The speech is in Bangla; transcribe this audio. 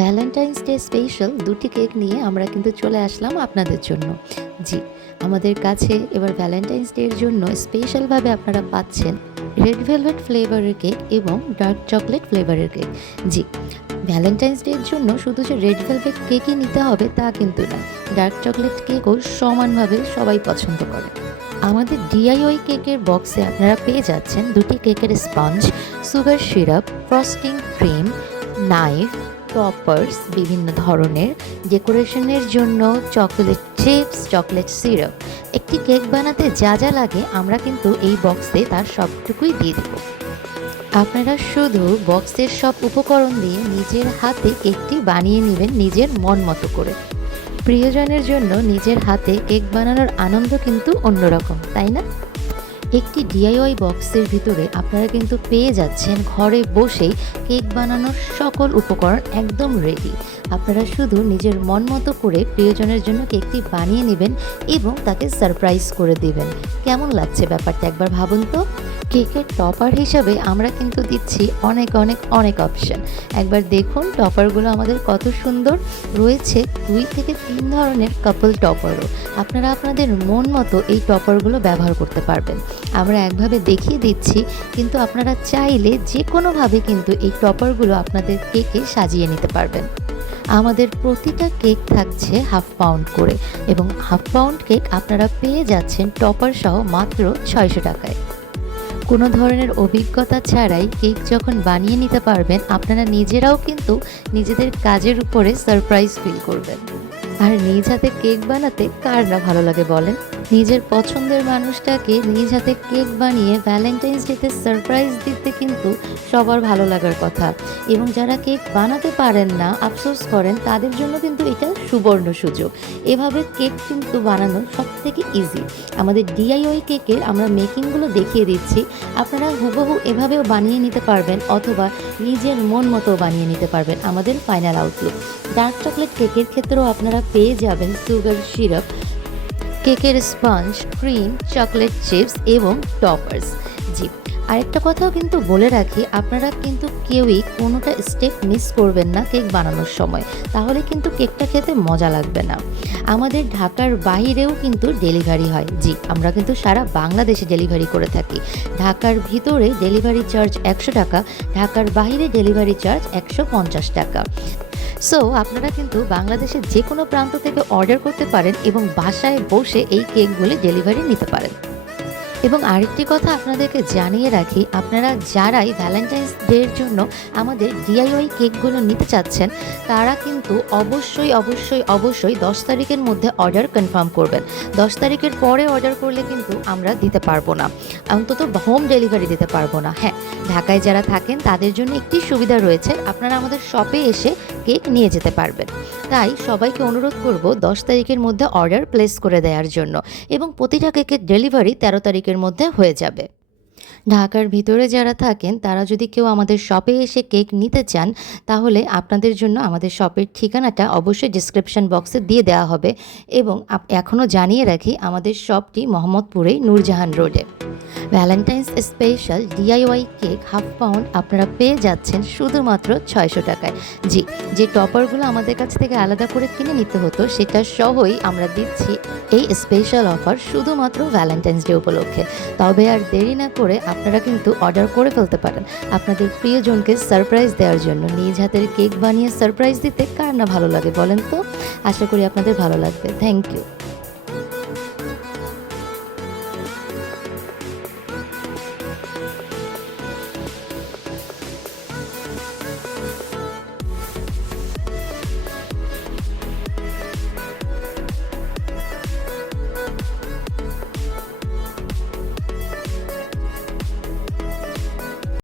ভ্যালেন্টাইন্স ডে স্পেশাল দুটি কেক নিয়ে আমরা কিন্তু চলে আসলাম আপনাদের জন্য। জি, আমাদের কাছে এবার ভ্যালেন্টাইন্স ডের জন্য স্পেশালভাবে আপনারা পাচ্ছেন রেড ভেলভেট ফ্লেভারের কেক এবং ডার্ক চকলেট ফ্লেভারের কেক। জি, ভ্যালেন্টাইন্স ডের জন্য শুধু যে রেড ভেলভেট কেকই নিতে হবে তা কিন্তু না, ডার্ক চকলেট কেকও সমানভাবে সবাই পছন্দ করে। আমাদের ডিআইওয়াই কেকের বক্সে আপনারা পেয়ে যাচ্ছেন দুটি কেকের sponge, sugar syrup, frosting cream, knife, toppers, বিভিন্ন ধরনের ডেকোরেশনের জন্য চকোলেট চিপস, চকলেট সিরাপ। একটি কেক বানাতে যা যা লাগে আমরা কিন্তু এই বক্সে তার সবটুকুই দিয়ে দেব। আপনারা শুধু বক্সের সব উপকরণ দিয়ে নিজের হাতে কেকটি বানিয়ে নেবেন নিজের মন মতো করে। প্রিয়জনের জন্য নিজের হাতে কেক বানানোর আনন্দ কিন্তু অন্যরকম, তাই না? একটি ডিআইওয়াই বক্সের ভিতরে আপনারা কিন্তু পেয়ে যাচ্ছেন ঘরে বসেই কেক বানানোর সকল উপকরণ একদম রেডি। আপনারা শুধু নিজের মন মতো করে প্রিয়জনের জন্য কেকটি বানিয়ে নেবেন এবং তাকে সারপ্রাইজ করে দেবেন। কেমন লাগছে ব্যাপারটা একবার ভাবুন তো। কেকের টপার হিসাবে আমরা কিন্তু দিচ্ছি অনেক অনেক অনেক অপশন। একবার দেখুন টপারগুলো আমাদের কত সুন্দর রয়েছে। 2 থেকে 3 ধরনের কাপল টপারও। আপনারা আপনাদের মন মতো এই টপারগুলো ব্যবহার করতে পারবেন। আমরা একভাবে দেখিয়ে দিচ্ছি, কিন্তু আপনারা চাইলে যে কোনোভাবে কিন্তু এই টপারগুলো আপনাদের কেকে সাজিয়ে নিতে পারবেন। আমাদের প্রতিটা কেক থাকছে হাফ পাউন্ড করে এবং হাফ পাউন্ড কেক আপনারা পেয়ে যাচ্ছেন টপার সহ মাত্র 600 টাকায়। কোনো ধরনের অভিজ্ঞতা ছাড়াই কেক যখন বানিয়ে নিতে পারবেন, আপনারা নিজেরাও কিন্তু নিজেদের কাজের উপরে সারপ্রাইজ ফিল করবেন। আর নিজ হাতে কেক বানাতে কার না ভালো লাগে বলেন? নিজের পছন্দের মানুষটাকে নিজ হাতে কেক বানিয়ে ভ্যালেন্টাইন্স ডেতে সারপ্রাইজ দিতে কিন্তু সবার ভালো লাগার কথা। এবং যারা কেক বানাতে পারেন না, আফসোস করেন, তাদের জন্য কিন্তু এটা সুবর্ণ সুযোগ। এভাবে কেক কিন্তু বানানো সবথেকে ইজি। আমাদের ডিআইওয়াই কেকের আমরা মেকিংগুলো দেখিয়ে দিচ্ছি। আপনারা হুবহু এভাবেও বানিয়ে নিতে পারবেন অথবা নিজের মন মতো বানিয়ে নিতে পারবেন। আমাদের ফাইনাল আউটলুক। ডার্ক চকলেট কেকের ক্ষেত্রেও আপনারা পেয়ে যাবেন সুগার সিরাপ, কেকের স্পঞ্জ, ক্রিম, চকলেট চিপস এবং টপার্স। জি, আরেকটা কথাও কিন্তু বলে রাখি, আপনারা কিন্তু কেউই কোনোটা স্টেপ মিস করবেন না কেক বানানোর সময়, তাহলে কিন্তু কেকটা খেতে মজা লাগবে না। আমাদের ঢাকার বাইরেও কিন্তু ডেলিভারি হয়। জি, আমরা কিন্তু সারা বাংলাদেশে ডেলিভারি করে থাকি। ঢাকার ভিতরে ডেলিভারি চার্জ 100 টাকা, ঢাকার বাইরে ডেলিভারি চার্জ 150 টাকা। সো আপনারা কিন্তু বাংলাদেশের যে কোনো প্রান্ত থেকে অর্ডার করতে পারেন এবং বাসায় বসে এই কেকগুলি ডেলিভারি নিতে পারেন। এবং আরেকটি কথা আপনাদেরকে জানিয়ে রাখি, আপনারা যারাই ভ্যালেন্টাইন্স ডের জন্য আমাদের ডিআইওয়াই কেকগুলো নিতে চাচ্ছেন, তারা কিন্তু অবশ্যই অবশ্যই অবশ্যই 10 তারিখের মধ্যে অর্ডার কনফার্ম করবেন। 10 তারিখের পরে অর্ডার করলে কিন্তু আমরা দিতে পারবো না, অন্তত হোম ডেলিভারি দিতে পারবো না। হ্যাঁ, ঢাকায় যারা থাকেন তাদের জন্য একটি সুবিধা রয়েছে, আপনারা আমাদের শপে এসে কেক নিয়ে যেতে পারবেন। তাই সবাইকে অনুরোধ করব 10 তারিখের মধ্যে অর্ডার প্লেস করে দেওয়ার জন্য এবং প্রতিটা কেকের ডেলিভারি 13 তারিখের মধ্যে হয়ে যাবে। ঢাকার ভিতরে যারা থাকেন তারা যদি কেউ আমাদের শপে এসে কেক নিতে চান, তাহলে আপনাদের জন্য আমাদের শপের ঠিকানাটা অবশ্যই ডিসক্রিপশন বক্সে দিয়ে দেওয়া হবে। এবং এখনও জানিয়ে রাখি, আমাদের শপটি মোহাম্মদপুরে নূরজাহান রোডে। Valentine's special DIY cake half pound আপনারা পেয়ে যাচ্ছেন শুধুমাত্র 600 টাকায়। জি, যে টপারগুলো আমাদের কাছ থেকে আলাদা করে কিনে নিতে হতো সেটা সহই আমরা দিচ্ছি এই স্পেশাল অফার শুধুমাত্র ভ্যালেন্টাইন্স ডে উপলক্ষে। তবে আর দেরি না করে আপনারা কিন্তু অর্ডার করে ফেলতে পারেন। আপনাদের প্রিয়জনকে সারপ্রাইজ দেওয়ার জন্য নিজ হাতের কেক বানিয়ে সারপ্রাইজ দিতে কার না ভালো লাগে বলেন তো? আশা করি আপনাদের ভালো লাগবে। Thank you.